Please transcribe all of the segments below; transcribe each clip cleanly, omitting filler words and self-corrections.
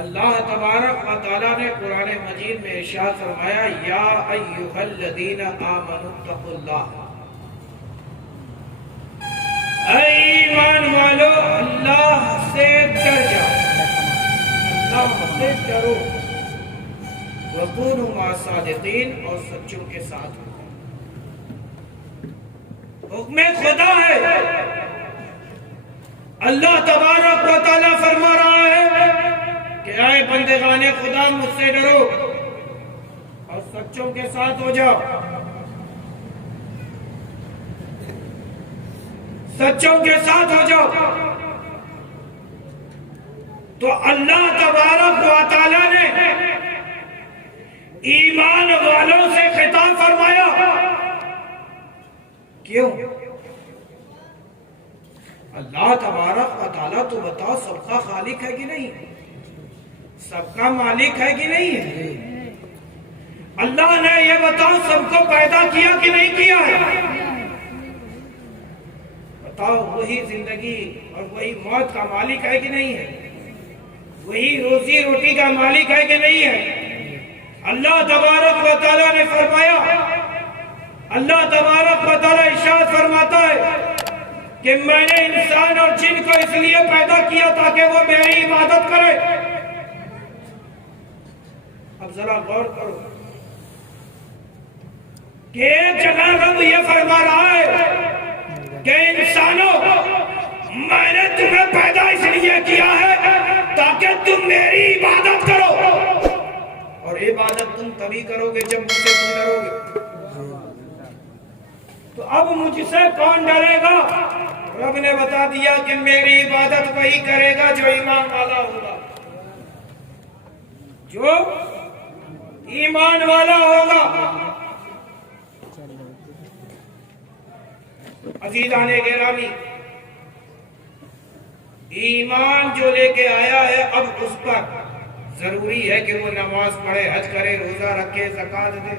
اللہ تبارک و تعالیٰ نے قرآن مجید میں ارشاد فرمایا یا ایھا الذین آمنوا اتقوا اللہ، اے ایمان والو اللہ سے ڈر جاؤ، اللہ سے ڈرو، وکونوا مع الصادقین، اور سچوں کے ساتھ ہو۔ حکم خدا ہے، اللہ تبارک و تعالیٰ فرما رہا ہے کہ اے بندگان خدا مجھ سے ڈرو اور سچوں کے ساتھ ہو جاؤ، سچوں کے ساتھ ہو جاؤ۔ تو اللہ تبارک و تعالیٰ نے ایمان والوں سے خطاب فرمایا، کیوں؟ اللہ تبارک و تعالیٰ تو بتاؤ سب کا خالق ہے کہ نہیں، سب کا مالک ہے کہ نہیں ہے؟ اللہ نے یہ بتاؤ سب کو پیدا کیا کہ نہیں کیا ہے؟ بتاؤ وہی زندگی اور وہی موت کا مالک ہے کہ نہیں ہے؟ وہی روزی روٹی کا مالک ہے کہ نہیں ہے؟ اللہ تبارک و تعالیٰ نے فرمایا، اللہ تبارک و تعالیٰ ارشاد فرماتا ہے کہ میں نے انسان اور جن کو اس لیے پیدا کیا تاکہ وہ میری عبادت کرے۔ اب ذرا غور کرو کہ ایک جگہ رب یہ فرما رہا ہے کہ انسانوں میں نے تمہیں پیدا اس لیے کیا ہے تاکہ تم میری عبادت کرو، اور عبادت تم تبھی کرو گے جب مجھ سے تم ڈرو گے۔ تو اب مجھ سے کون ڈرے گا؟ رب نے بتا دیا کہ میری عبادت وہی کرے گا جو ایمان والا ہوگا، جو ایمان والا ہوگا۔ عزیزان گرامی، ایمان جو لے کے آیا ہے اب اس پر ضروری ہے کہ وہ نماز پڑھے، حج کرے، روزہ رکھے، زکات دے۔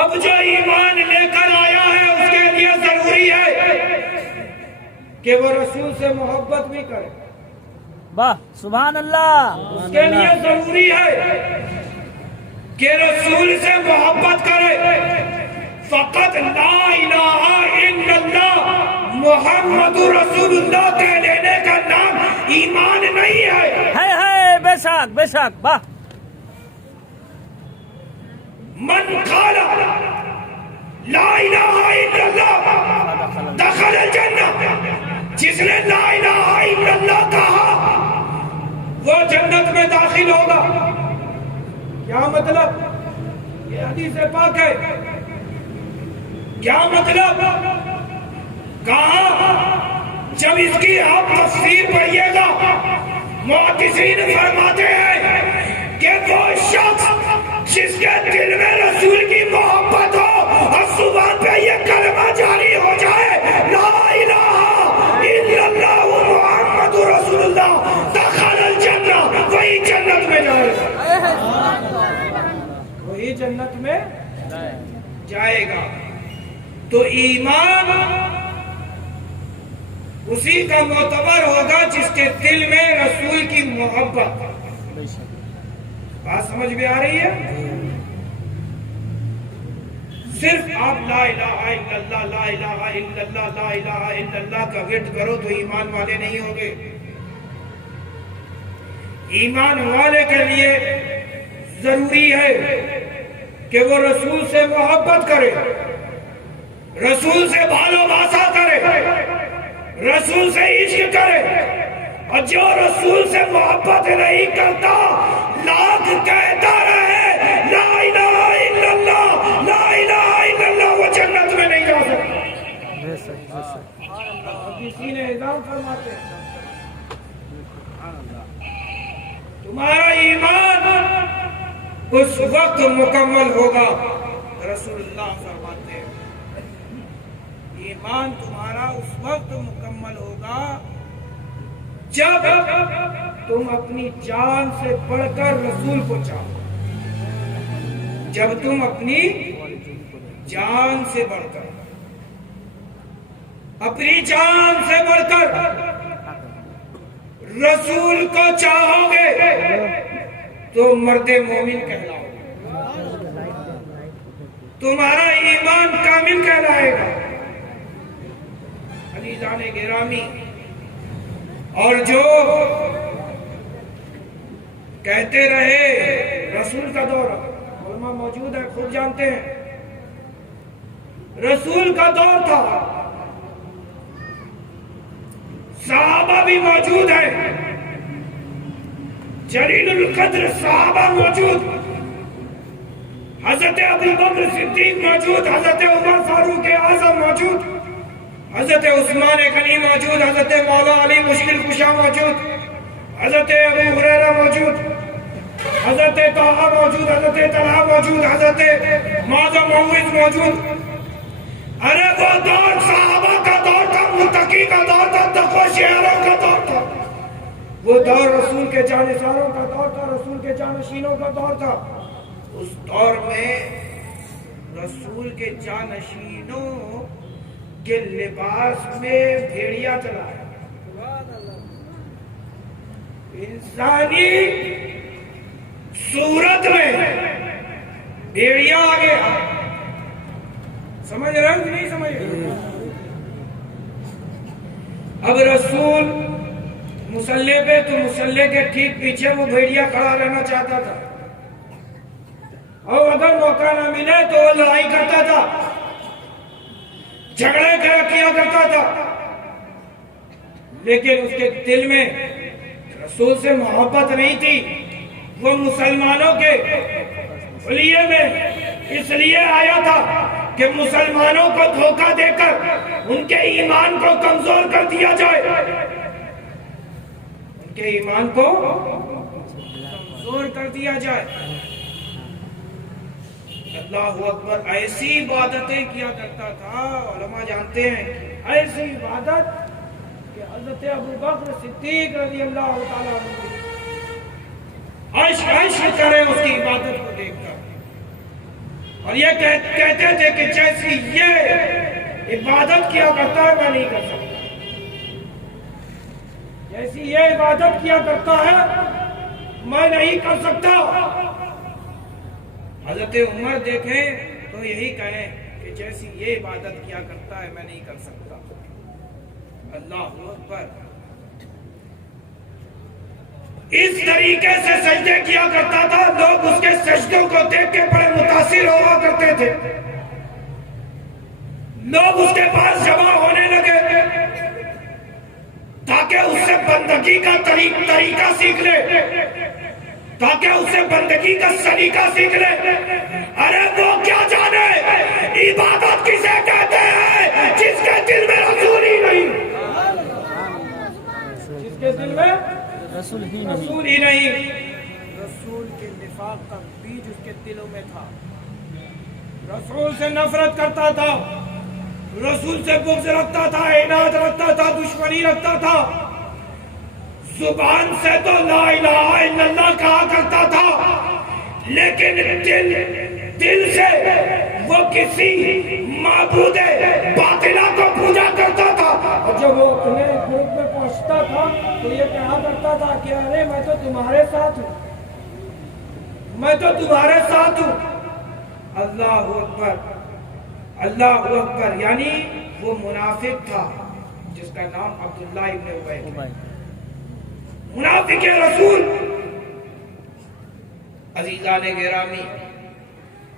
اب جو ایمان لے کر آیا ہے اس کے لیے ضروری ہے کہ وہ رسول سے محبت بھی کرے، واہ سبحان اللہ۔ اس کے لیے ضروری ہے کہ رسول سے محبت کرے۔ فقط لا الہ الا اللہ محمد رسول اللہ کے لینے کا نام ایمان نہیں ہے۔ بے شک بے شک، واہ۔ من قال لا الہ الا اللہ دخل الجنہ، جس نے لا الہ الا اللہ کہا وہ جنت میں داخل ہوگا۔ کیا مطلب؟ یہ حدیث پاک ہے۔ کیا مطلب؟ کہاں؟ جب اس کی آپ تفسیر پڑھیے گا محدثین فرماتے ہیں کہ وہ شخص جس کے دل میں رسول کی محبت ہو اور زبان پہ یہ کلمہ جاری ہو جائے لا الہ الا اللہ محمد رسول اللہ دخل الجنہ، وہی جنت میں جائے گا، وہی جنت میں جائے گا۔ تو ایمان اسی کا معتبر ہوگا جس کے دل میں رسول کی محبت۔ بات سمجھ میں آ رہی ہے؟ صرف آپ لا الہ الا اللہ لا الہ الا اللہ لا الہ الا اللہ کا ورد کرو تو ایمان والے نہیں ہوگے۔ ایمان والے کے لیے ضروری ہے کہ وہ رسول سے محبت کرے، رسول سے بھالو باسا کرے، رسول سے عشق کرے، اور جو رسول سے محبت نہیں کرتا لاکھ کہتا رہے لا الہ الا اللہ لا الہ الا اللہ، وہ جنت میں نہیں جا سکتا۔ کسی نے اعلان فرماتے ہیں تمہارا ایمان اس وقت مکمل ہوگا، رسول اللہ فرماتے ہیں ایمان تمہارا اس وقت مکمل ہوگا جب تم اپنی جان سے بڑھ کر رسول کو چاہو، جب تم اپنی جان سے بڑھ کر، اپنی جان سے بڑھ کر رسول کو چاہو گے تو مرد مومن کہلاؤ گے، تمہارا ایمان کامل کہلائے گا۔ عزیزان گرامی، اور جو کہتے رہے رسول کا دور، علماء موجود ہے خود جانتے ہیں، رسول کا دور تھا، صحابہ بھی موجود ہیں، جلیل القدر صحابہ موجود، حضرت ابوبکر صدیق موجود، حضرت عمر فاروق اعظم موجود، حضرت عثمان غنی موجود، حضرت مولا علی مشکل کشا موجود، حضرت ابو ہریرہ موجود، حضرت طلحہ موجود، حضرت طلحہ موجود، حضرت معاذ معوذ موجود۔ ارے وہ دور صحابہ کا دور تھا، متقی کا دور تھا، تقوی شعروں کا دور تھا، وہ دور رسول کے جانثاروں کا دور تھا، رسول کے جانشینوں کا دور تھا۔ اس دور میں رسول کے جانشینوں کے لباس میں بھیڑیا چلا ہے، انسانی صورت میں بھیڑیا آ گیا۔ سمجھ رہے ہیں کہ نہیں سمجھ رہے؟ اب رسول مصلی پہ تو مصلی کے ٹھیک پیچھے وہ بھیڑیا کھڑا رہنا چاہتا تھا، اور اگر موقع نہ ملے تو وہ لڑائی کرتا تھا، جھگڑے کیا کرتا تھا، لیکن اس کے دل میں رسول سے محبت نہیں تھی۔ وہ مسلمانوں کے خلیے میں اس لیے آیا تھا کہ مسلمانوں کو دھوکہ دے کر ان کے ایمان کو کمزور کر دیا جائے، ان کے ایمان کو کمزور کر دیا جائے۔ اللہ اکبر، ایسی عبادتیں کیا کرتا تھا، علماء جانتے ہیں ایسی عبادت کہ حضرت ابوبکر صدیق رضی اللہ تعالیٰ عنہ عشق کرے اس کی عبادت کو دیکھ کر، اور یہ کہتے تھے کہ جیسی یہ عبادت کیا کرتا ہے میں نہیں کر سکتا، جیسی یہ عبادت کیا کرتا ہے میں نہیں کر سکتا۔ حضرت عمر دیکھیں تو یہی کہیں کہ جیسی یہ عبادت کیا کرتا ہے میں نہیں کر سکتا۔ اللہ اکبر، اس طریقے سے سجدے کیا کرتا تھا، لوگ اس کے سجدوں کو دیکھ کے بڑے متاثر ہوا کرتے تھے، لوگ اس کے پاس جمع ہونے لگے تاکہ اس سے بندگی کا طریقہ سیکھ لے، تاکہ اس سے بندگی کا سلیقہ سیکھ لے۔ ارے وہ کیا جانے عبادت کسے کہتے ہیں جس کے دل میں رسول ہی نہیں، جس کے دل میں رسول ہی نہیں، رسول کے نفاق کا بیج اس کے دلوں میں تھا، رسول سے نفرت کرتا تھا، رسول سے بغض رکھتا تھا، عناد رکھتا تھا، دشمنی رکھتا تھا، زبان سے تو لا الہ الا اللہ کہا کرتا تھا، لیکن دل سے وہ کسی معبود باطلہ کو پوجا کرتا تھا۔ اور جب وہ اپنے گروپ میں پہنچتا تھا تو یہ کہا کرتا تھا کہ ارے میں تو تمہارے ساتھ ہوں، میں تو تمہارے ساتھ ہوں۔ اللہ اکبر، اللہ اکبر، یعنی وہ منافق تھا جس کا نام عبداللہ ابن ابی تھا، منافق رسول۔ عزیزان گرامی،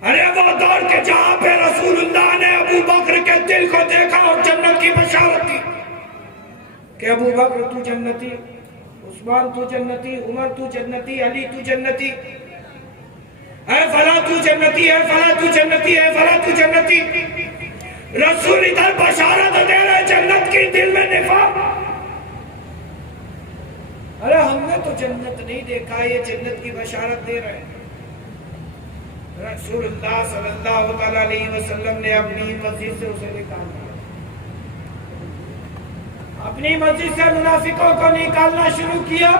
ارے وہ دور کے جہاں پہ رسول اللہ نے ابو بکر کے دل کو دیکھا اور جنت کی بشارت دی کہ ابو بکر تو جنتی، عثمان تو جنتی، عمر تو جنتی، علی تو جنتی، اے فلاں تو جنتی، اے فلاں تو جنتی، اے فلاں تو جنتی۔ رسول ادھر بشارت دے رہے جنت کی، دل میں نفاق۔ ارے ہم نے تو جنت نہیں دیکھا، یہ جنت کی بشارت دے رہے ہیں۔ رسول اللہ صلی اللہ علیہ وسلم نے اپنی مسجد سے اسے نکالا، اپنی مسجد سے منافقوں کو نکالنا شروع کیا،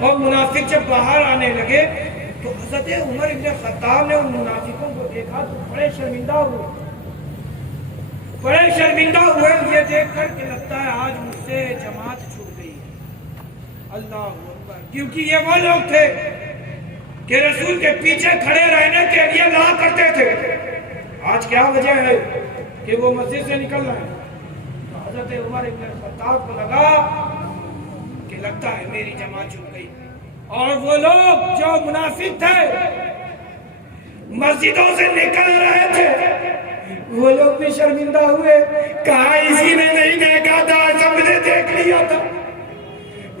اور منافق جب باہر آنے لگے تو حضرت عمر ابن خطاب نے ان منافقوں کو دیکھا تو بڑے شرمندہ ہوئے، یہ دیکھ کر کہ لگتا ہے آج مجھ سے جماعت چھوٹ گئی ہے، اللہ اکبر. کیونکہ یہ وہ لوگ تھے کہ رسول کے پیچھے کھڑے رہنے کے لیے لڑا کرتے تھے. آج کیا وجہ ہے کہ وہ مسجد سے نکل رہے ہیں؟ تو حضرت عمر ابن خطاب کو لگا کہ لگتا ہے میری جماعت چھوٹ گئی. اور وہ لوگ جو منافق تھے مسجدوں سے نکل رہے تھے وہ لوگ بھی شرمندہ ہوئے. کہا اسی نے نہیں دیکھا تھا سب نے دیکھ لیا تھا,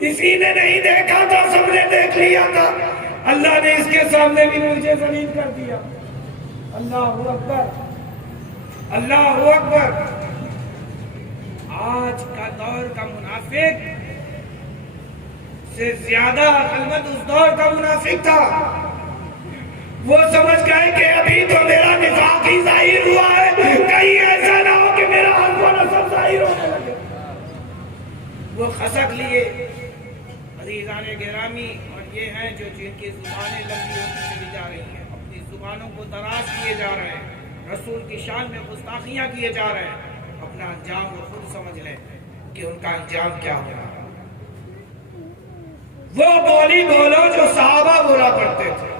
اسی نے نہیں دیکھا تھا سب نے دیکھ لیا تھا. اللہ نے اس کے سامنے بھی مجھے ذلیل کر دیا. اللہ اکبر, اللہ اکبر. آج کا دور کا منافق سے زیادہ عقلمند اس دور کا منافق تھا. وہ سمجھ گئے کہ ابھی تو میرا نفاق ہی ظاہر ہوا ہے, کہیں ایسا نہ ہو کہ میرا حق و نصب ظاہر ہونے لگے. وہ خسک لیے. عزیزان گرامی, اور یہ ہیں جو جن کی زبانیں لمبی ہوتی چلی جا رہی ہیں, اپنی زبانوں کو دراز کیے جا رہے ہیں, رسول کی شان میں گستاخیاں کیے جا رہے ہیں. اپنا انجام وہ خود سمجھ لیں کہ ان کا انجام کیا ہوگا. وہ بولی بولو جو صحابہ بولا کرتے تھے,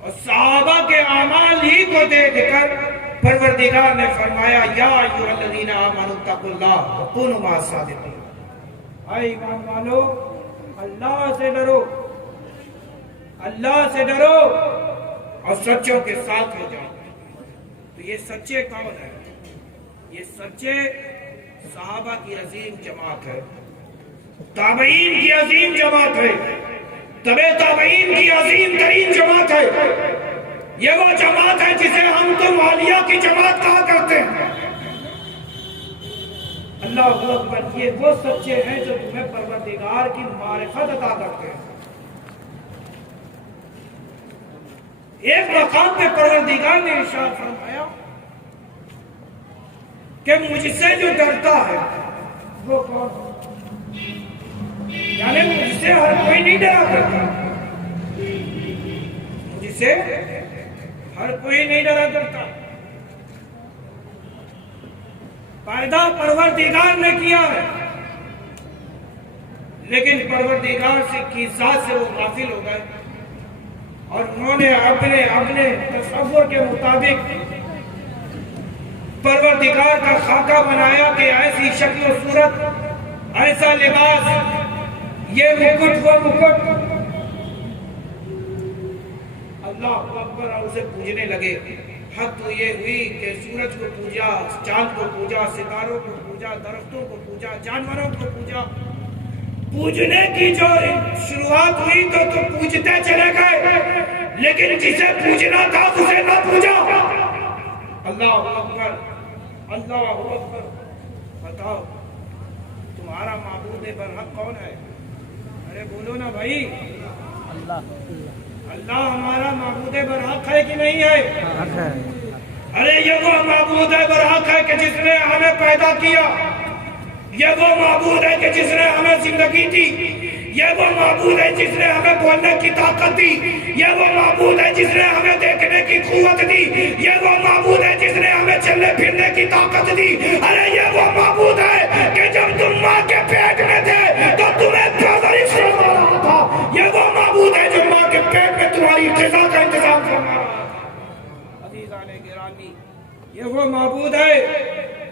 اور صحابہ کے اعمال ہی کو دیکھ کر پروردگار نے فرمایا یا ایھا الذین آمنوا اتقوا اللہ وکونوا مع الصادقین. اے ایمان والو, اللہ سے ڈرو, اللہ سے ڈرو اور سچوں کے ساتھ ہو جاؤ. تو یہ سچے کون ہیں؟ یہ سچے صحابہ کی عظیم جماعت ہے, تابعین کی عظیم جماعت ہے, تبع تابعین کی عظیم ترین جماعت ہے. یہ وہ جماعت ہے جسے ہم تم اولیاء کی جماعت کہا کرتے ہیں. اللہ اکبر. یہ وہ سچے ہیں جو تمہیں پروردگار کی معرفت عطا کرتے ہیں. ایک مقام پہ پروردگار نے ارشاد فرمایا کہ مجھ سے جو ڈرتا ہے وہ کون؟ یعنی مجھ سے ہر کوئی نہیں ڈرا کرتا, مجھ سے ہر کوئی نہیں ڈرا کرتا. پیدا پروردگار نے کیا ہے, لیکن پروردگار کی ذات سے وہ غافل ہو گئے اور انہوں نے اپنے تصور کے مطابق پروردگار کا خاکہ بنایا کہ ایسی شکل و صورت, ایسا لباس, یہ مکٹ وہ مکٹ. اللہ اکبر. اور اسے پوجنے لگے. حد تو یہ ہوئی کہ سورج کو پوجا, چاند کو پوجا, ستاروں کو پوجا, درختوں کو پوجا, جانوروں کو پوجا. پوجنے کی جو شروعات ہوئی تو پوجتے چلے گئے, لیکن جسے پوجنا تھا اسے نہ پوجا. اللہ اکبر, اللہ اکبر. بتاؤ تمہارا معبود برحق کون ہے؟ ارے بولو نا بھائی. اللہ. اللہ ہمارا معبود برحق ہے کہ نہیں ہے؟ ارے یہ وہ معبود ہے برحق ہے کہ جس نے ہمیں پیدا کیا, یہ وہ معبود ہے کہ جس نے ہمیں زندگی دی, یہ وہ معبود ہے جس نے ہمیں بولنے کی طاقت دی, یہ وہ معبود ہے جس نے ہمیں دیکھنے کی قوت دی, یہ وہ معبود ہے جس نے ہمیں چلنے پھرنے کی طاقت دی. ارے یہ وہ معبود ہے کہ جب تم ماں کے پیٹ میں تھے تو تمہیں پرورش فرما رہا تھا. یہ وہ معبود ہے جو ماں کے پیٹ میں تمہاری غذا کا انتظام فرما رہا تھا. عزیزان گرامی, یہ وہ معبود ہے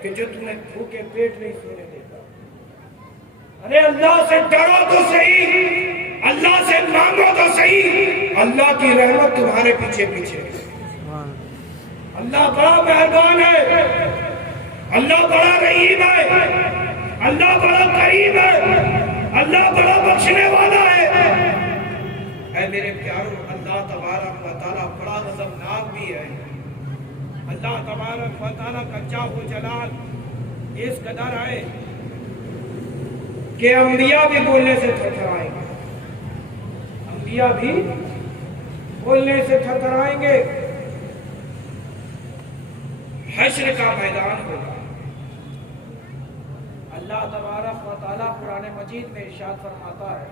کہ جو تمہیں بھوکے پیٹ نہیں سونے دیتا. ارے اللہ سے ڈرو تو صحیح, اللہ سے مانگو تو صحیح. اللہ کی رحمت تمہارے پیچھے پیچھے. اللہ بڑا مہربان ہے, اللہ بڑا رحیم ہے, اللہ بڑا کریم ہے, اللہ بڑا بخشنے والا ہے. اے میرے پیارو, اللہ تبارک و تعالیٰ بڑا غضبناک بھی ہے. اللہ تبارک و تعالیٰ کا جاہ و جلال اس قدر ہے کہ انبیاء بھی بولنے سے تھرتھرائیں گے, انبیاء بھی بولنے سے تھرتھرائیں گے. حشر کا میدان ہوگا. اللہ تبارک و تعالیٰ قرآن مجید میں ارشاد فرماتا ہے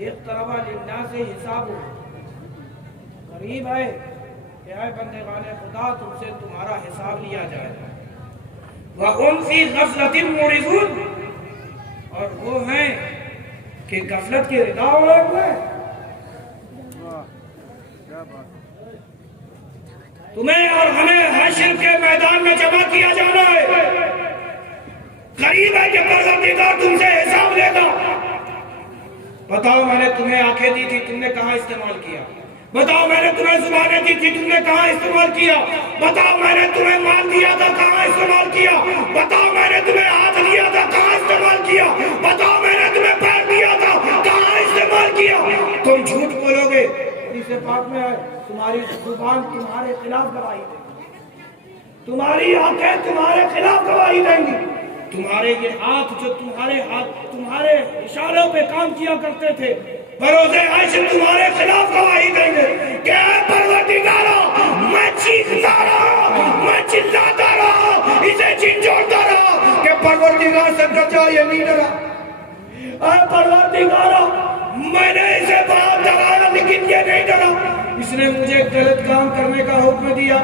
اقترب للناس حسابهم, قریب ہے کہ اے بندگان خدا تم سے تمہارا حساب لیا جائے گا. وَهُمْ فِي غَفْلَةٍ مُعْرِضُونَ, اور وہ ہیں کہ غفلت کی ردا ہوئے ہوئے تمہیں اور ہمیں حشر کے میدان میں جمع کیا جانا ہے. قریب ہے کہ پروردگار تم سے حساب لے گا. بتاؤ میں نے تمہیں آنکھیں دی تھی تم نے کہاں استعمال کیا؟ بتاؤ میں نے تمہیں زبانیں دی تھی تم نے کہاں استعمال کیا؟ بتاؤ میں نے تمہیں مان دیا تھا کہاں استعمال کیا؟ بتاؤ میں نے تمہیں ہاتھ دیا تھا کہاں استعمال کیا؟ بتاؤ میں نے تمہیں پیر دیا تھا کہاں استعمال کیا؟ تم جھوٹ بولو گے حدیث پاک میں ہے تمہاری زبان تمہارے خلاف گواہی دے گی، تمہاری آنکھیں تمہارے خلاف گواہی دیں گی، تمہارے یہ ہاتھ جو تمہارے اشاروں پہ کام کیا کرتے تھے بروز حشر تمہارے خلاف گواہی دیں گے کہ اے پروردگارا میں چیختا رہا میں چلاتا رہا اسے جھنجھوڑتا رہا کہ پروردگار سے ڈرا یہ نہیں ڈرا. اے پروردگارا میں نے اسے بہت ڈرایا لیکن یہ نہیں ڈرا، اس نے مجھے غلط کام کرنے کا حکم دیا.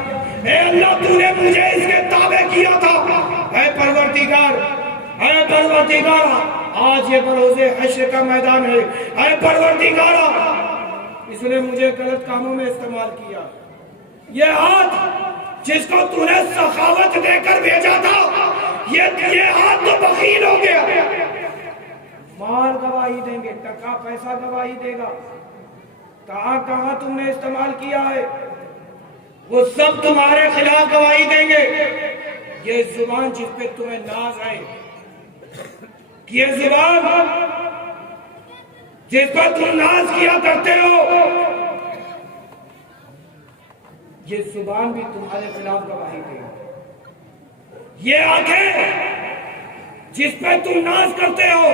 اے اللہ تو نے مجھے اس کے تابع کیا تھا. اے پروردگار آج یہ بروز حشر کا میدان ہے. اے پروردگار اس نے مجھے غلط کاموں میں استعمال کیا. یہ ہاتھ جس کو تو نے سخاوت دے کر بھیجا تھا یہ ہاتھ تو بخیل ہو گیا. مال گواہی دیں گے، ٹکا پیسہ گواہی دے گا، کہاں کہاں تم نے استعمال کیا ہے وہ سب تمہارے خلاف گواہی دیں گے. یہ زبان جس پہ تمہیں ناز ہے، یہ زبان جس پر تم ناز کیا کرتے ہو، یہ زبان بھی تمہارے خلاف گواہی دے گی. یہ آنکھیں جس پہ تم ناز کرتے ہو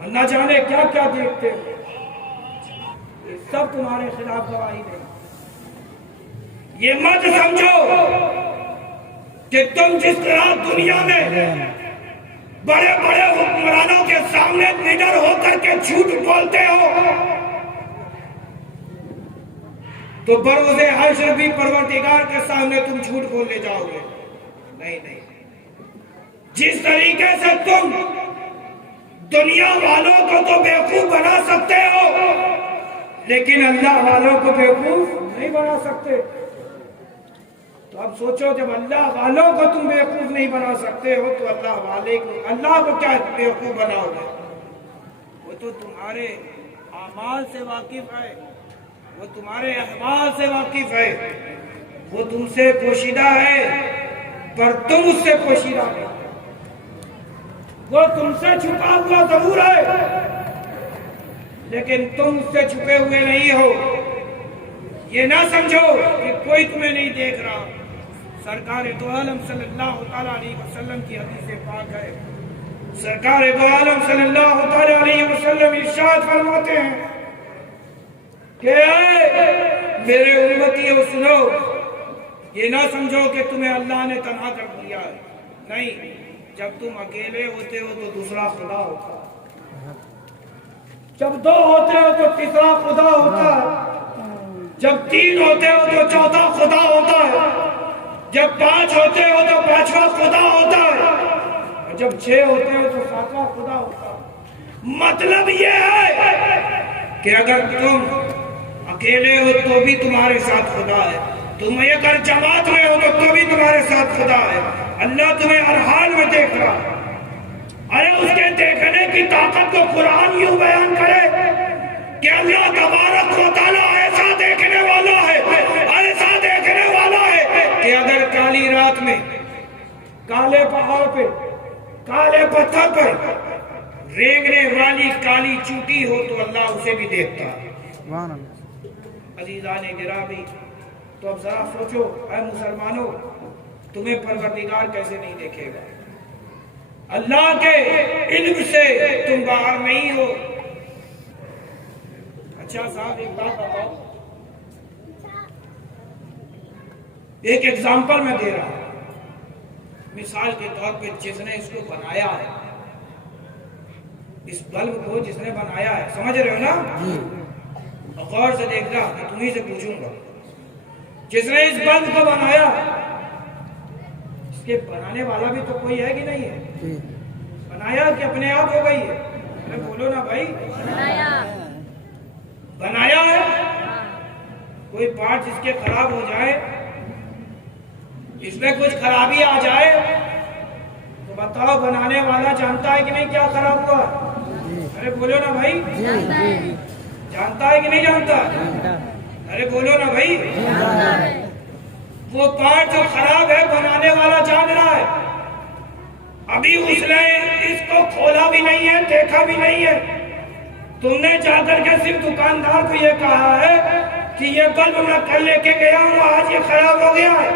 اللہ جانے کیا کیا دیکھتے ہو، یہ سب تمہارے خلاف گواہی دے گی. یہ مت سمجھو کہ تم جس طرح دنیا میں بڑے بڑے حکمرانوں کے سامنے نڈر ہو کر کے جھوٹ بولتے ہو تو بروز حشر بھی پروردگار کے سامنے تم جھوٹ بولنے جاؤ گے. نہیں، جس طریقے سے تم دنیا والوں کو تو بیوقوف بنا سکتے ہو لیکن اللہ والوں کو بیوقوف نہیں بنا سکتے. تو اب سوچو جب اللہ والوں کو تم بیوقوف نہیں بنا سکتے ہو تو اللہ کو کیا بیوقوف بناؤ گے؟ وہ تو تمہارے اعمال سے واقف ہے، وہ تمہارے احوال سے واقف ہے، وہ تم سے پوشیدہ ہے پر تم اس سے پوشیدہ نہیں. وہ تم سے چھپا ہوا ضرور ہے لیکن تم اس سے چھپے ہوئے نہیں ہو. یہ نہ سمجھو کہ کوئی تمہیں نہیں دیکھ رہا. سرکار دو عالم صلی اللہ تعالی علیہ وسلم کی حدیث پاک ہے، سرکار دو عالم صلی اللہ تعالی علیہ وسلم ارشاد فرماتے ہیں کہ میرے امتیوں سنو، یہ نہ سمجھو کہ تمہیں اللہ نے تنہا کر دیا ہے. نہیں، جب تم اکیلے ہوتے ہو تو دوسرا خدا ہوتا ہے، جب دو ہوتے ہو تو تیسرا خدا ہوتا ہے، جب تین ہوتے ہو تو چوتھا خدا ہوتا ہے، جب پانچ ہوتے ہو تو پانچواں خدا ہوتا ہے، جب چھ ہوتے ہو تو ساتواں خدا ہوتا ہے. مطلب یہ ہے کہ اگر تم اکیلے ہو تو بھی تمہارے ساتھ خدا ہے، تم اگر جماعت میں ہو تو بھی تمہارے ساتھ خدا ہے. اللہ تمہیں ہر حال میں دیکھ رہا. ارے اس کے دیکھنے کی طاقت کو قرآن یوں بیان کرے کہ اللہ تبارک و تعالیٰ ایسا دیکھنے والا ہے، ایسا دیکھنے والا ہے کہ اگر کالی رات میں کالے پہاڑ پہ کالے پتھر پر رینگنے والی کالی چوٹی ہو تو اللہ اسے بھی دیکھتا ہے. عزیزان گرامی، تو اب ذرا سوچو اے مسلمانوں، تمہیں پروردگار کیسے نہیں دیکھے گا؟ اللہ کے علم سے تم باہر نہیں ہو. اچھا صاحب ایک بات بتاؤ، ایک ایگزامپل میں دے رہا ہوں، مثال کے طور پہ جس نے اس کو بنایا ہے، اس بلب کو جس نے بنایا ہے، سمجھ رہے ہو نا؟ غور سے دیکھ رہا میں تمہیں سے پوچھوں گا، جس نے اس بلب کو بنایا اس کے بنانے والا بھی تو کوئی ہے کہ نہیں ہے؟ بنایا کہ اپنے آپ ہو گئی ہے؟ نا بھائی؟ بنایا ہے؟ کوئی پارٹ اس کے خراب ہو جائے، اس میں کچھ خرابی آ جائے تو بتاؤ بنانے والا جانتا ہے کہ نہیں کیا خراب ہوا؟ ارے بولو نا بھائی، جانتا ہے کہ نہیں جانتا؟ ارے بولو نا بھائی، وہ پارٹ جو خراب ہے بنانے والا جان رہا ہے، ابھی اس نے اس کو کھولا بھی نہیں ہے، دیکھا بھی نہیں ہے، تم نے جا کر کے صرف دکاندار کو یہ کہا ہے کہ یہ بلب میں کل لے کے گیا ہوں آج یہ خراب ہو گیا ہے،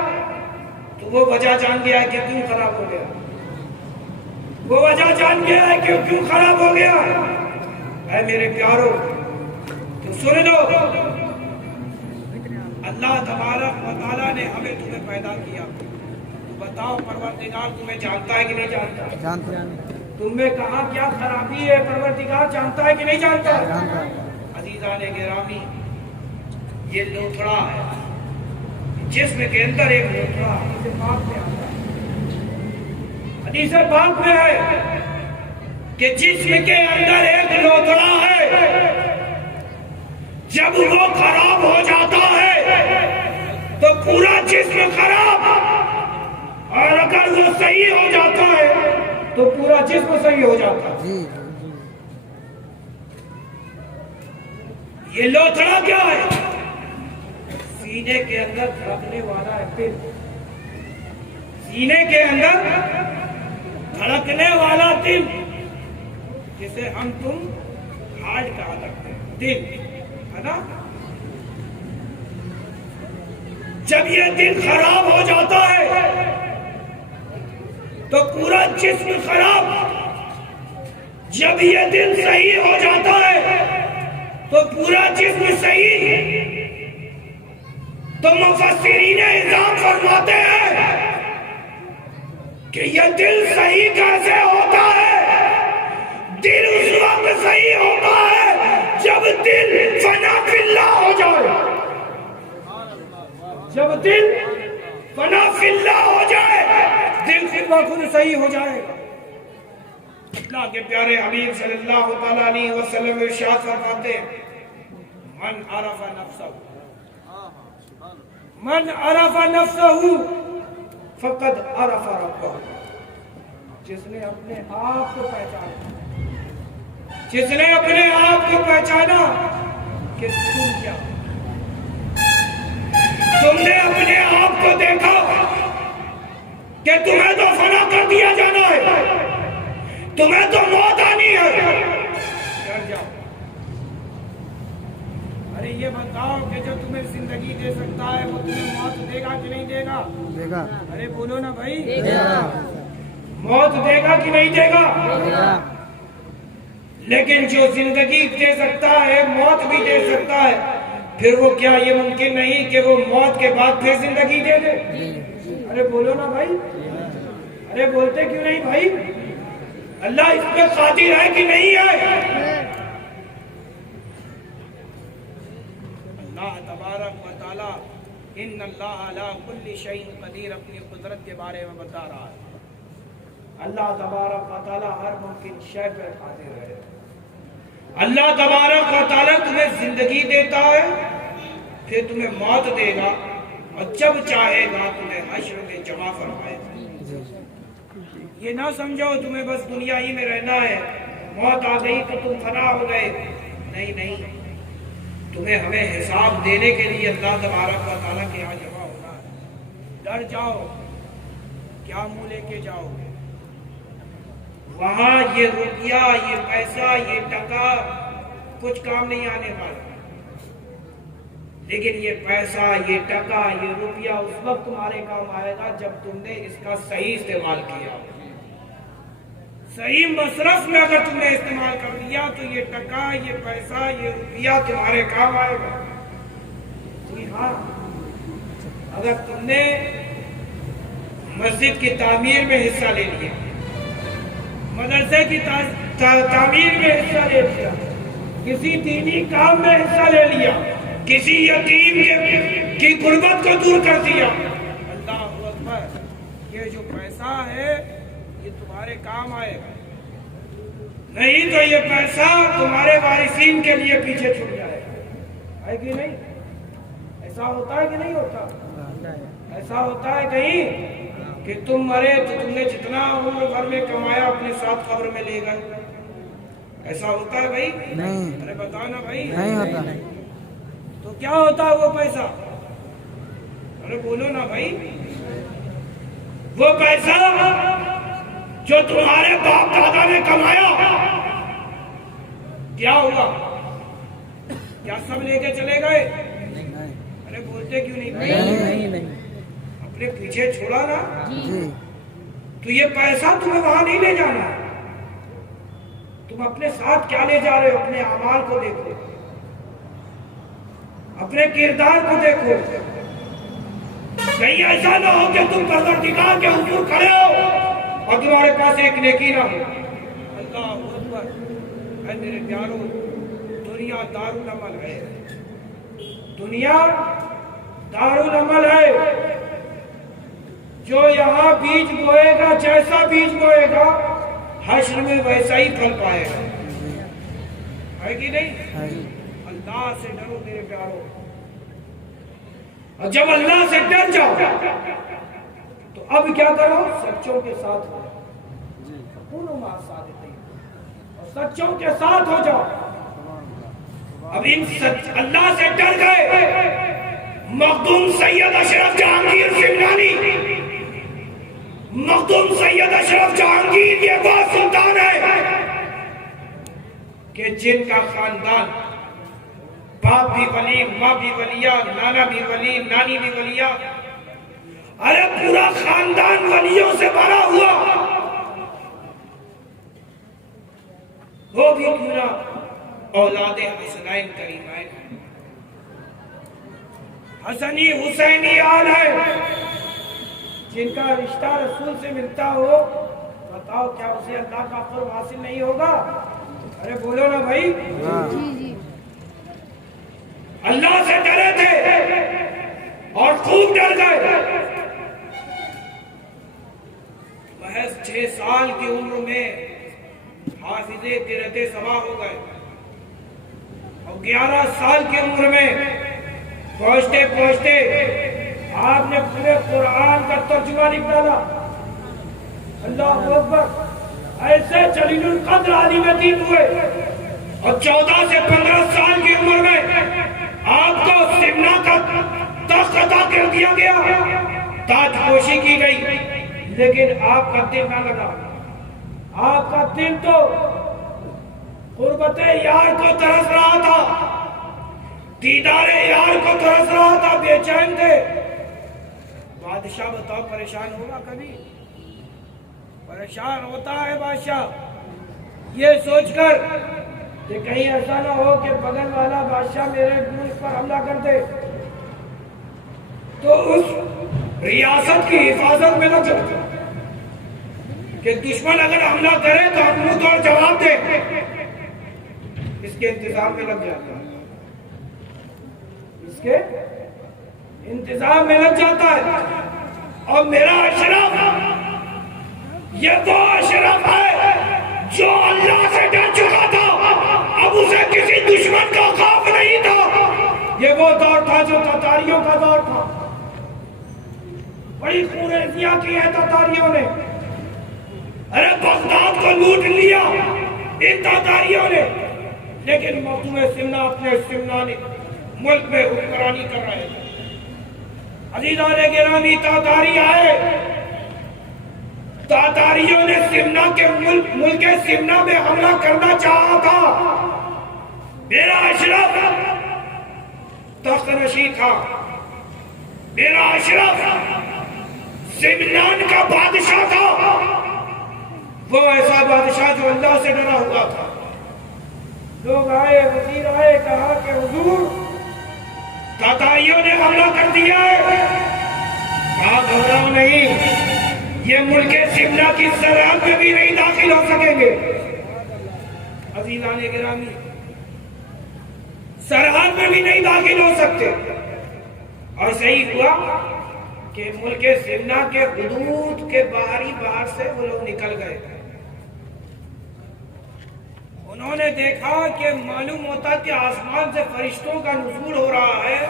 تو وہ وجہ جان گیا ہے کہ کیوں خراب ہو گیا، وہ وجہ جان گیا ہے کہ کیوں خراب ہو گیا۔ اے میرے پیارو تو سن لو، اللہ تبارک و تعالیٰ نے ہمیں تمہیں پیدا کیا، تو بتاؤ پروردگار تمہیں جانتا ہے کہ نہیں جانتا؟ جانتا تم میں کہاں کیا خرابی ہے پروردگار جانتا ہے کہ نہیں جانتا؟ عزیزان گرامی، یہ لوتھڑا ہے، جسم کے اندر ایک لوتھڑا حدیث پاک میں آتا ہے، حدیث پاک میں ہے کہ جسم کے اندر ایک لوتھڑا ہے، جب وہ خراب ہو جاتا ہے تو پورا جسم خراب، اور اگر وہ صحیح ہو جاتا ہے تو پورا جسم صحیح ہو جاتا ہے۔ جی یہ لوتھڑا کیا ہے؟ سینے کے اندر دھڑکنے والا ہے دل، سینے کے اندر دھڑکنے والا دل، جسے ہم تم ہارٹ کہا کرتے ہیں، دل ہے نا؟ جب یہ دل خراب ہو جاتا ہے تو پورا جسم خراب، جب یہ دل صحیح ہو جاتا ہے تو پورا جسم صحیح۔ تو مفسرین اعظام فرماتے ہیں کہ یہ دل صحیح کیسے ہوتا ہے؟ دل اس وقت صحیح ہوتا ہے جب دل فنا فی اللہ ہو جائے، جب دل فنا فی اللہ ہو جائے دل خود بخود صحیح ہو جائے گا۔ اللہ کے پیارے حبیب صلی اللہ تعالیٰ علیہ وسلم ارشاد فرماتے ہیں، من عرف نفسہ، من عرف نفسہ فقد عرف ربہ، جس نے اپنے آپ کو پہچانا، جس نے اپنے آپ کو پہچانا کہ تم کیا، تم نے اپنے آپ کو دیکھا کہ تمہیں تو فنا کر دیا جانا ہے، تمہیں تو موت آنی ہے، ڈر جاؤ۔ ارے یہ بتاؤ کہ جو تمہیں زندگی دے سکتا ہے وہ تمہیں موت دے گا کہ نہیں دے گا؟ دے گا، ارے بولو نا بھائی، دے گا، موت دے گا کہ نہیں دے گا؟ لیکن جو زندگی دے سکتا ہے موت بھی دے سکتا ہے، پھر وہ کیا یہ ممکن نہیں کہ وہ موت کے بعد پھر زندگی دے دے؟ ارے بولو نا بھائی، ارے بولتے کیوں نہیں بھائی؟ اللہ اس پہ قادر ہے کہ نہیں ہے؟ اللہ تبارک و تعالی ان اللہ علی کل شیء قدیر اپنی قدرت کے بارے میں بتا رہا ہے۔ اللہ تبارک و تعالی ہر ممکن شے پہ قادر ہے۔ اللہ تبارک و تعالی تمہیں زندگی دیتا ہے، پھر تمہیں موت دے گا، اور جب چاہے گا تمہیں حشر میں جمع فرمائے گا۔ یہ نہ سمجھو تمہیں بس دنیا ہی میں رہنا ہے، موت آ گئی تو تم فنا ہو گئے، نہیں نہیں، تمہیں ہمیں حساب دینے کے لیے اللہ تبارک و تعالیٰ کے یہاں جمع ہونا ہے۔ ڈر جاؤ، کیا منہ لے کے جاؤ گے؟ وہاں یہ روپیہ، یہ پیسہ، یہ ٹکا کچھ کام نہیں آنے والا، لیکن یہ پیسہ، یہ ٹکا، یہ روپیہ اس وقت تمہارے کام آئے گا جب تم نے اس کا صحیح استعمال کیا، صحیح مصرف میں اگر تم نے استعمال کر لیا تو یہ ٹکا، یہ پیسہ، یہ روپیہ تمہارے کام آئے گا۔ جی ہاں، اگر تم نے مسجد کی تعمیر میں حصہ لے لیا، مدرسے کی تعمیر میں حصہ لے لیا، کسی دینی کام میں حصہ لے لیا، کسی یتیم کی غربت کو دور کر دیا، اللہ اکبر، یہ جو پیسہ ہے یہ تمہارے کام آئے گا۔ نہیں تو یہ پیسہ تمہارے وارثین کے لیے پیچھے چھوٹ جائے ہے کہ نہیں؟ ایسا ہوتا ہے کہ نہیں ہوتا؟ ایسا ہوتا ہے کہیں کہ تم مرے تو تم نے جتنا عمر بھر میں کمایا اپنے ساتھ قبر میں لے گئے؟ ایسا ہوتا ہے بھائی؟ نہیں، ارے بتاؤ نا بھائی، نہیں ہوتا۔ تو کیا ہوتا ہے وہ پیسہ؟ ارے بولو نا بھائی، وہ پیسہ جو تمہارے باپ دادا نے کمایا کیا ہوا؟ کیا سب لے کے چلے گئے؟ ارے بولتے کیوں نہیں؟ اپنے پیچھے چھوڑا نا؟ تو یہ پیسہ تمہیں وہاں نہیں لے جانا، تم اپنے ساتھ کیا لے جا رہے ہو؟ اپنے اعمال کو دیکھو، اپنے کردار کو دیکھو۔ کہیں ایسا نہ ہو کہ تم پروردگار کے حضور کھڑے ہو اور تمہارے پاس ایک نیکی نہ ہو۔ اللہ اکبر۔ اے میرے پیارو، دنیا دارالعمل ہے، دنیا دارالعمل ہے۔ جو یہاں بیج بوئے گا، جیسا بیج بوئے گا حشر میں ویسا ہی پھل پائے گا، ہے کہ نہیں؟ اللہ سے ڈرو میرے پیارو، اور جب اللہ سے ڈر جاؤ تو اب کیا کرو؟ سچوں کے ساتھ ہو اور سچوں کے ساتھ ہو جاؤ۔ اب اللہ سے ڈر گئے۔ مخدوم سید اشرف جہانگیر سمنانی، مخدوم سید اشرف جہانگیر یہ وہ سلطان ہے کہ جن کا خاندان باپ بھی ولی، ماں بھی ولیہ، نانا بھی ولی، نانی بھی ولیہ، ارے پورا خاندان ولیوں سے بھرا ہوا، وہ بھی پورا اولاد حسنین کریمین ہے، حسنی حسینی آل ہے۔ جن کا رشتہ رسول سے ملتا ہو، بتاؤ کیا اسے اللہ کا قرب حاصل نہیں ہوگا؟ ارے بولو نا بھائی۔ اللہ سے ڈرے تھے اور خوب ڈر گئے۔ محض 6 سال کی عمر میں حافظے قرأت سبا ہو گئے اور 11 سال کی عمر میں پہنچتے پہنچتے آپ نے پورے قرآن کا ترجمہ لکھ ڈالا۔ اللہ اکبر۔ ایسے جلیل القدر عالم دین ہوئے اور 14 سے 15 سال کی عمر میں آپ کو سمنا کا تخت عطا کر دیا گیا، تاج پوشی کی گئی، لیکن آپ کا دل نہ لگا۔ آپ کا دل تو قربت یار کو ترس رہا تھا، دیدار یار کو ترس رہا تھا، بے چین تھے۔ بادشاہ بتاؤ پریشان ہوگا کبھی؟ پریشان ہوتا ہے بادشاہ یہ سوچ کر کہ کہیں ایسا نہ ہو کہ بغل والا بادشاہ میرے ملک پر حملہ کر دے، تو اس ریاست کی حفاظت میں نہ چلتا کہ دشمن اگر حملہ کرے تو ہم منہ توڑ جواب دیں، اس کے انتظام میں لگ جاتا ہے، اس کے انتظام میں لگ جاتا ہے۔ اور میرا اشرف یہ وہ اشرف ہے جو اللہ سے ڈر چکا تھا، اب اسے کسی دشمن کا خوف نہیں تھا۔ یہ وہ دور تھا جو تاتاریوں کا دور تھا، بڑی خوریزیاں کی ہیں تاتاریوں نے، ارے بغداد کو لوٹ لیا ان تاتاریوں نے، لیکن مخدوم سمنا اپنے سمنانی ملک میں حکمرانی کر رہے تھے۔ عزیزان گرامی، تاتاری آئے، تاتاریوں نے سمنا کے ملک سمنا میں حملہ کرنا چاہا تھا۔ میرا اشرف تخت نشین تھا، میرا اشرف سمنان کا بادشاہ تھا، وہ ایسا بادشاہ جو اللہ سے ڈرا ہوا تھا۔ لوگ آئے، وزیر آئے، کہا کہ حضور تاتاریوں نے حملہ کر دیا ہے۔ کہا گھبراؤ نہیں، یہ ملک سمنا کی سرحد میں بھی نہیں داخل ہو سکیں گے۔ عزیزان گرامی، سرحد میں بھی نہیں داخل ہو سکتے۔ اور صحیح ہوا کہ ملک سمنا کے حدود کے باہر سے وہ لوگ نکل گئے انہوں نے دیکھا کہ معلوم ہوتا کہ آسمان سے فرشتوں کا نزول ہو رہا ہے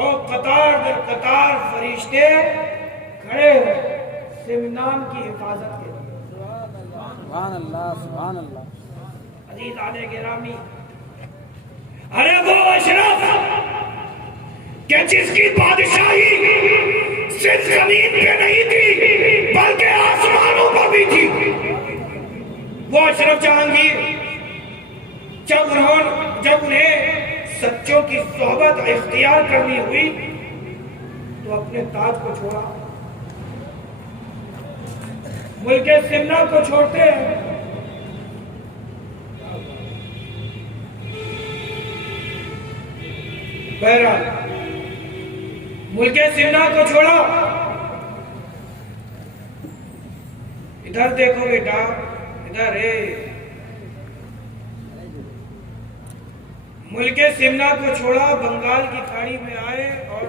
اور قطار در قطار فرشتے کھڑے ہیں سمنان کی حفاظت کے لیے. سبحان اللہ سبحان اللہ. عزیزان گرامی، ارے وہ اشرف کہ جس کی بادشاہی صرف زمین پہ نہیں تھی بلکہ آسمانوں پر بھی تھی، وہ اشرف جہانگیر جب انہیں سچوں کی صحبت اختیار کرنی ہوئی تو اپنے تاج کو چھوڑا. ملک سمنا کو چھوڑتے ہیں. بہرحال ملک سمنا کو چھوڑا. ادھر دیکھو بیٹا، ادھر ہے. ملک سمنا کو چھوڑا، بنگال کی کھاڑی میں آئے اور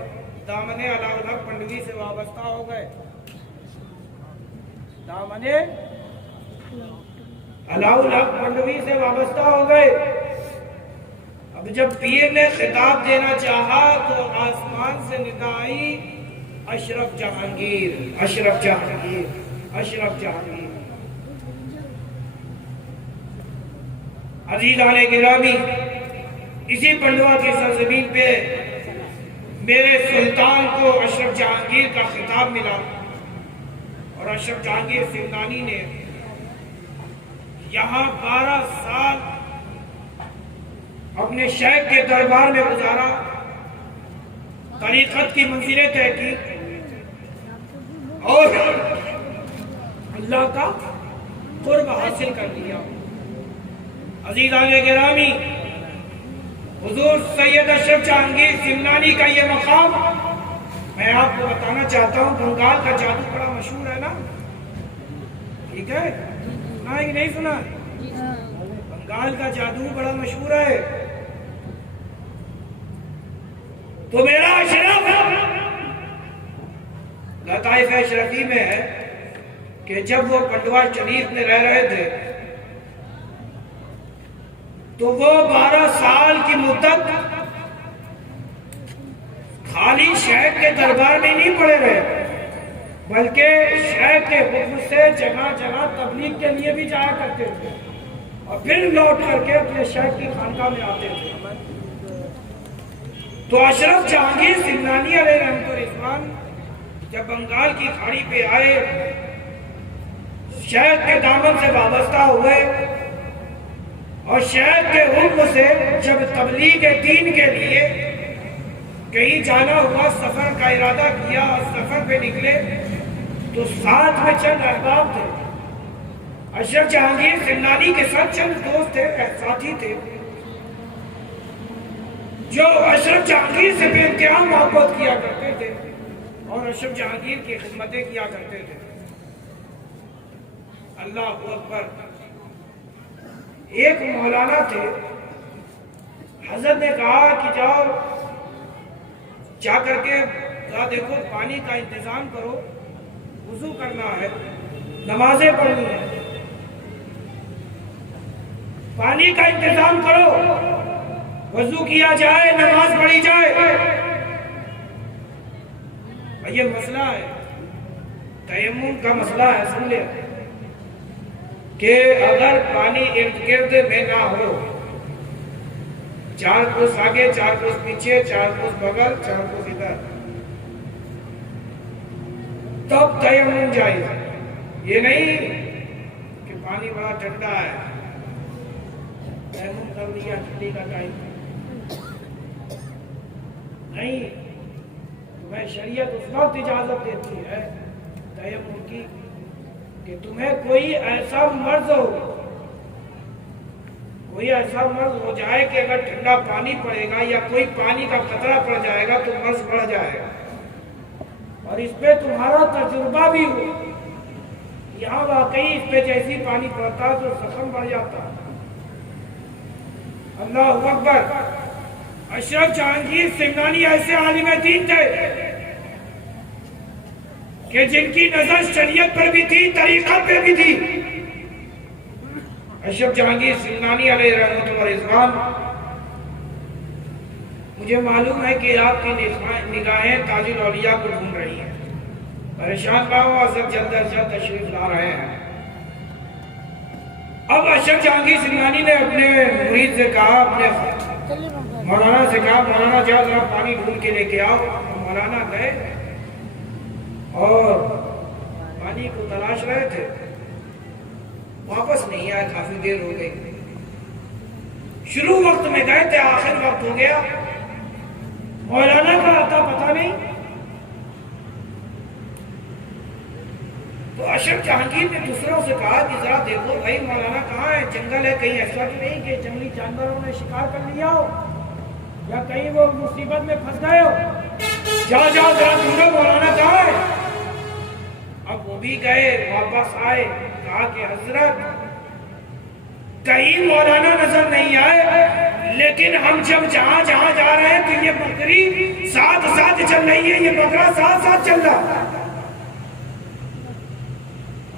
دامن علاؤ الحق پنڈوی سے وابستہ ہو گئے. دامن علاؤ الحق پنڈوی سے وابستہ ہو گئے. اب جب پیر نے خطاب دینا چاہا تو آسمان سے ندا آئی، اشرف جہانگیر اشرف جہانگیر اشرف جہانگیر. عزیزان گرامی، اسی پنڈوا کی سرزمین پہ میرے سلطان کو اشرف جہانگیر کا خطاب ملا اور اشرف جہانگیر سمنانی نے یہاں 12 سال اپنے شیخ کے دربار میں گزارا، طریقت کی منزلیں طے کی اور اللہ کا قرب حاصل کر لیا. عزیزان گرامی، حضور سید اشرف جہانگیر سمنانی کا یہ مقام میں آپ کو بتانا چاہتا ہوں. بنگال کا جادو بڑا مشہور ہے نا، ٹھیک ہے نا؟ یہ نہیں سنا؟ بنگال کا جادو بڑا مشہور ہے. تو میرا اشرف لطائف اشرفی میں ہے کہ جب وہ پنڈوا شریف میں رہ رہے تھے تو وہ 12 سال کی مدت خالی شیخ کے دربار میں نہیں پڑے رہے بلکہ شیخ کے حکم سے جگہ جگہ تبلیغ کے لیے بھی جایا کرتے تھے اور پھر لوٹ کر کے اپنے شیخ کی خانقاہ میں آتے تھے. تو اشرف جہانگیر سمنانی علیہ رحمت و رضوان جب بنگال کی کھاڑی پہ آئے، شیخ کے دامن سے وابستہ ہوئے اور شیخ کے حکم سے جب تبلیغ دین کے لیے کہیں جانا ہوا، سفر کا ارادہ کیا اور سفر پہ نکلے تو ساتھ میں چند احباب تھے. اشرف جہانگیر سمنانی کے ساتھ چند دوست تھے، ساتھی تھے جو اشرف جہانگیر سے بے انتہا محبت کیا کرتے تھے اور اشرف جہانگیر کی خدمتیں کیا کرتے تھے. اللہ اکبر. ایک مولانا تھے، حضرت نے کہا کہ جاؤ جا کر کے دیکھو پانی کا انتظام کرو، وضو کرنا ہے، نمازیں پڑھنی ہے، پانی کا انتظام کرو، وضو کیا جائے، نماز پڑھی جائے. یہ مسئلہ ہے، تیمم کا مسئلہ ہے. سن لے کہ اگر پانی ارد گرد میں نہ ہو، 4 کوس آگے، 4 کوس پیچھے، 4 کوس بغل، 4 کوس ادھر، تب تیمم جائز. یہ نہیں کہ پانی بڑا ٹھنڈا ہے، تیمم کر لیا، ٹھنڈی کا ٹائم نہیں. تمہیں شریعت اس وقت اجازت دیتی ہے تیمم کی کہ تمہیں کوئی ایسا مرض ہو جائے کہ اگر ٹھنڈا پانی پڑے گا یا کوئی پانی کا قطرہ پڑ جائے گا تو مرض بڑھ جائے گا، اور اس پہ تمہارا تجربہ بھی ہو. یہاں واقعی اس پہ جیسی پانی پڑتا تو زخم بڑھ جاتا. اللہ اکبر. اشرف جہانگیر سمنانی ایسے عالم دین تھے کہ جن کی نظر شریعت پر بھی تھی، طریقت پر بھی تھی. اشرف جہانگیر سمنانی علیہ رحمۃ و رضوان، مجھے معلوم ہے کہ آپ کی نگاہیں تاج الاولیاء کو ڈھونڈ رہی ہیں۔ پریشان نہ ہو، حضرت جلد از جلد تشریف لا رہے ہیں۔ اب اشرف جہانگیر سمنانی نے اپنے مرید سے کہا، اپنے مولانا سے کہا، مولانا جاؤ ذرا پانی ڈھونڈ کے لے کے آؤ۔ مولانا گئے اور پانی کو تلاش رہے تھے، واپس نہیں آئے، کافی دیر ہو گئی۔ شروع وقت میں گئے تھے، آخر وقت ہو گیا، مولانا کا آتا پتہ نہیں۔ تو اشرف جہانگیر نے دوسروں سے کہا کہ ذرا دیکھو بھائی مولانا کہاں ہے، جنگل ہے، کہیں ایسا تو نہیں کہ جنگلی جانوروں نے شکار کر لیا ہو یا کہیں وہ مصیبت میں پھنس گئے ہو، جاؤ جاؤ ذرا ڈھونڈو مولانا کہاں ہے۔ اب وہ بھی گئے، واپس آئے، کہا کہ حضرت کہیں مولانا نظر نہیں آئے، لیکن ہم جب جہاں جہاں جا رہے ہیں تو یہ بکری ساتھ ساتھ چل رہی ہے، یہ بکرا ساتھ ساتھ چل رہا ہے۔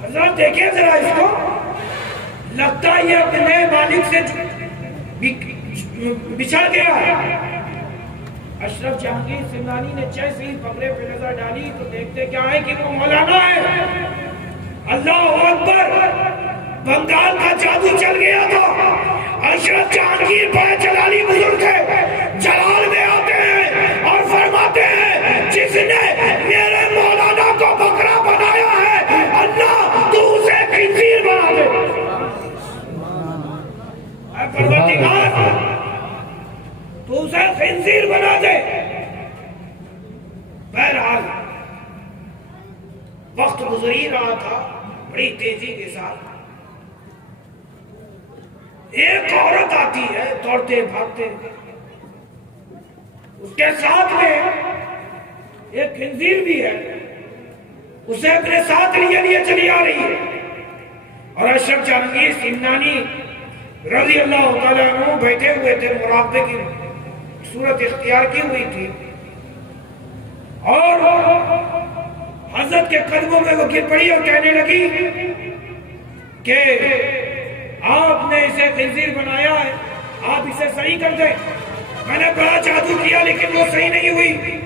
حضرت دیکھیں ذرا اس کو، لگتا ہے یہ اپنے مالک سے بچھڑ گیا ہے۔ اشرف جہانگیر سمنانی نے جیسے ہی بکرے پہ نظر ڈالی تو دیکھتے کیا ہے کہ وہ مولانا ہے۔ اللہ اکبر، بنگال کا جادو چل گیا تھا۔ اشرف جہانگیر بڑے جلالی بزرگ تھے، جلال میں آتے ہیں اور فرماتے ہیں جس نے میرے مولانا کو بکرا بنایا ہے اللہ تو اسے خنزیر بنا دے۔ اے پروردگار تو اسے خنزیر بنا دے۔ بہرحال وقت گزری رہا تھا بڑی تیزی کے ساتھ۔ ایک عورت آتی ہے دوڑتے بھاگتے، اس کے ساتھ میں ایک خنزیر بھی ہے، اسے اپنے ساتھ لیے چلی آ رہی ہے۔ اور اشرف جہانگیر سمنانی رضی اللہ تعالیٰ عنہ بیٹھے ہوئے تھے، مراقبے کی صورت اختیار کی ہوئی تھی، اور حضرت کے قدموں میں وہ گر پڑی اور کہنے لگی کہ آپ نے اسے خنزیر بنایا ہے، آپ اسے صحیح کر دیں۔ میں نے بڑا جادو کیا لیکن وہ صحیح نہیں ہوئی۔